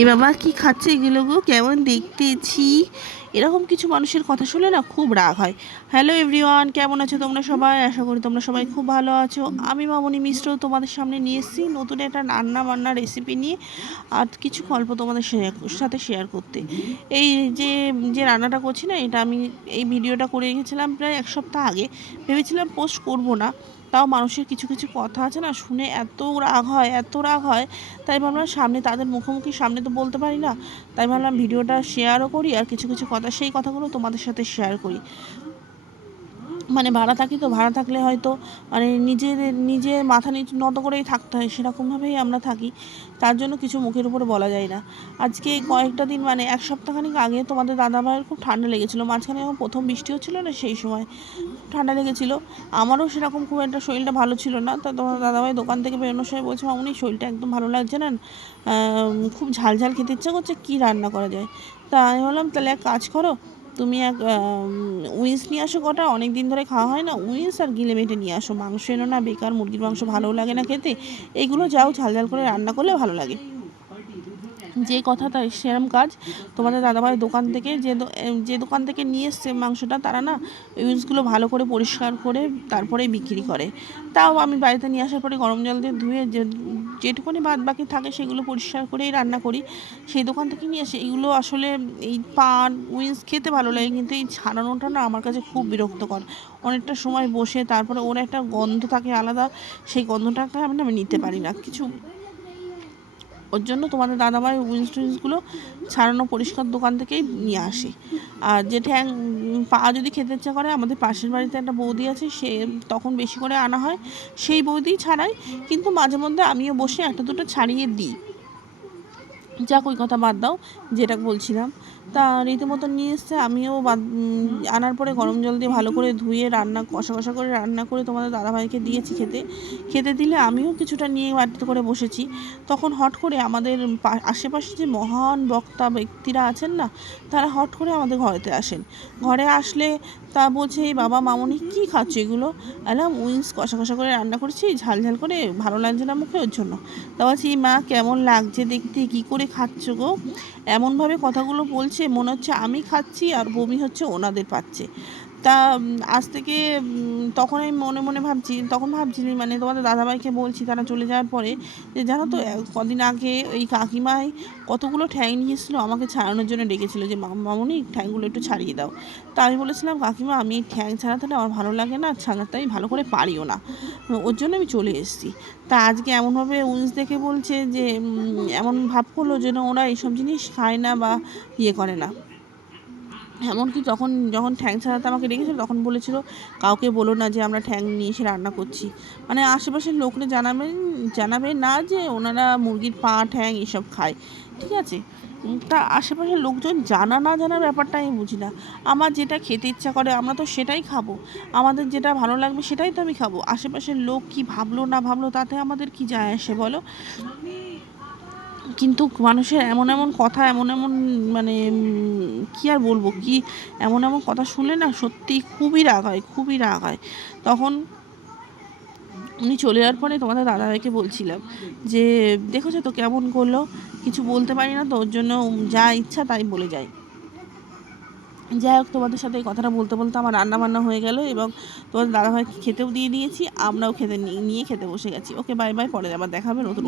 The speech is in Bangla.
এ বাবা কি খাচ্ছে এগুলো গো, কেমন দেখতেছি। এরকম কিছু মানুষের কথা শুনে না খুব রাগ হয়। হ্যালো এভরিওয়ান, কেমন আছো তোমরা সবাই? আশা করি তোমরা সবাই খুব ভালো আছো। আমি মামনি মিশ্র তোমাদের সামনে নিয়ে এসেছি নতুন একটা রান্না বান্নার রেসিপি নিয়ে, আর কিছু গল্প তোমাদের সাথে শেয়ার করতে। এই যে যে রান্নাটা করছি না, এটা আমি এই ভিডিওটা করে রেখেছিলাম প্রায় এক সপ্তাহ আগে। ভেবেছিলাম পোস্ট করব না, তাও মানুষের কিছু কিছু কথা আছে না, শুনে এত রাগ হয়, এত রাগ হয়। তাই ভাবলাম সামনে তাদের মুখোমুখি সামনে তো বলতে পারি না, তাই ভাবলাম ভিডিওটা শেয়ারও করি, আর কিছু কিছু কথা সেই কথাগুলো তোমাদের সাথে শেয়ার করি। মানে ভাড়া থাকি তো, ভাড়া থাকলে হয়তো মানে নিজে মাথা নিচু নত করেই থাকতে হয়, সেরকমভাবেই আমরা থাকি। তার জন্য কিছু মুখের উপরে বলা যায় না। আজকে কয়েকটা দিন মানে এক সপ্তাহখানিক আগে তোমাদের দাদাভাইয়ের খুব ঠান্ডা লেগেছিলো, মাঝখানে যখন প্রথম বৃষ্টি হচ্ছিলো না, সেই সময় ঠান্ডা লেগেছিলো। আমারও সেরকম খুব একটা শরীরটা ভালো ছিল না। তো তোমার দাদাভাই দোকান থেকে বেরোনোর সময় বলছে, মামনি শরীরটা একদম ভালো লাগছে না, খুব ঝাল ঝাল খেতে ইচ্ছা করছে, কী রান্না করা যায়। তা আমি বললাম তাহলে এক কাজ করো, তুমি এক উইন্স নিয়ে আসো, কটা অনেক দিন ধরে খাওয়া হয় না, উইন্স আর গিলে মেটে নিয়ে আসো। মাংস এনো না, বেকার মুরগির মাংস ভালোও লাগে না খেতে, এইগুলো যাও ঝাল ঝাল করে রান্না করলে ভালো লাগে। যে কথা তাই সেরম কাজ। তোমাদের দাদাভাই দোকান থেকে যে দোকান থেকে নিয়ে এসছে মাংসটা, তারা না উইন্সগুলো ভালো করে পরিষ্কার করে তারপরেই বিক্রি করে। তাও আমি বাড়িতে নিয়ে আসার পরে গরম জল দিয়ে ধুয়ে যেটুকুনি বাদ বাকি থাকে সেগুলো পরিষ্কার করেই রান্না করি। সেই দোকান থেকে নিয়ে এসে এগুলো আসলে এই পান উইন্স খেতে ভালো লাগে, কিন্তু এই ছাড়ানোটা না আমার কাছে খুব বিরক্তকর। অনেকটা সময় বসে তারপরে ওর একটা গন্ধ থাকে আলাদা, সেই গন্ধটাকে আমি নিতে পারি না কিছু। ওর জন্য তোমাদের দাদাভাই উইন্স টুইন্সগুলো ছাড়ানো পরিষ্কার দোকান থেকেই নিয়ে আসি। আর যে ঠ্যাং পা যদি খেতে ইচ্ছা করে, আমাদের পাশের বাড়িতে একটা বৌদি আছে, সে তখন বেশি করে আনা হয়, সেই বৌদিই ছাড়াই। কিন্তু মাঝে মধ্যে আমিও বসে একটা দুটো ছাড়িয়ে দিই। যাক ওই কথা বাদ দাও, যেটা বলছিলাম। তা রীতিমতো নিয়ে এসছে, আমিও আনার পরে গরম জল দিয়ে ভালো করে ধুয়ে রান্না কষা কষা করে রান্না করে তোমাদের দাদাভাইকে দিয়েছি খেতে। খেতে দিলে আমিও কিছুটা নিয়ে বাড়িতে করে বসেছি। তখন হট করে আমাদের আশেপাশে যে মহান বক্তা ব্যক্তিরা আছেন না, তারা হট করে আমাদের ঘরেতে আসেন। ঘরে আসলে তা বলছে, এই বাবা মামনি কী খাচ্ছ এগুলো? এলাম উইন্স কষা কষা করে রান্না করেছি, ঝাল ঝাল করে, ভালো লাগছে না মুখে ওর জন্য। তা বলছি, মা কেমন লাগছে দেখতে, কী করে খাচ্ছ গো? এমনভাবে কথাগুলো বলছে মনে হচ্ছে আমি খাচ্ছি আর বমি হচ্ছে ওনাদের পাচ্ছে। তা আজ থেকে তখন আমি মনে মনে ভাবছি মানে তোমাদের দাদাভাইকে বলছি তারা চলে যাওয়ার পরে, যে জানো তো কদিন আগে এই কাকিমাই কতগুলো ঠ্যাং নিয়ে এসেছিলো, আমাকে ছাড়ানোর জন্য ডেকেছিলো যে মামনি ঠ্যাংগুলো একটু ছাড়িয়ে দাও। তা আমি বলেছিলাম, কাকিমা আমি ঠ্যাং ছাড়াতে না আমার ভালো লাগে না, ছাড়াতে আমি ভালো করে পারিও না, ওর জন্য আমি চলে এসেছি। তা আজকে এমনভাবে উইন্স দেখে বলছে যে এমন ভাব করলো যেন ওরা এইসব জিনিস খায় না বা ইয়ে করে না। এমনকি যখন ঠ্যাং ছাড়াতে আমাকে ডেকেছিল, তখন বলেছিল কাউকে বলো না যে আমরা ঠ্যাং নিয়ে এসে রান্না করছি, মানে আশেপাশের লোকরা জানাবে না যে ওনারা মুরগির পা ঠ্যাং এসব খায়। ঠিক আছে, তা আশেপাশের লোকজন জানা না জানার ব্যাপারটা আমি বুঝি না। আমার যেটা খেতে ইচ্ছা করে আমরা তো সেটাই খাবো, আমাদের যেটা ভালো লাগবে সেটাই তো আমি খাবো। আশেপাশের লোক কি ভাবলো না ভাবলো তাতে আমাদের কি যায় আসে বলো? কিন্তু মানুষের এমন এমন কথা, এমন এমন মানে কী আর বলবো, কি এমন এমন কথা শুনলে না সত্যিই খুবই রাগ হয়, খুবই রাগ হয়। তখন উনি চলে যাওয়ার পরে তোমাদের দাদাভাইকে বলছিলাম যে দেখেছো তো কেমন করলো, কিছু বলতে পারি না তো, ওর জন্য যা ইচ্ছা তাই বলে যায়। যাই হোক, তোমাদের সাথে এই কথাটা বলতে বলতে আমার রান্না বান্না হয়ে গেল, এবং তোমাদের দাদাভাইকে খেতেও দিয়ে দিয়েছি, আমরাও খেতে নিয়ে খেতে বসে গেছি। ওকে বাই বাই, পরে আবার দেখা হবে নতুন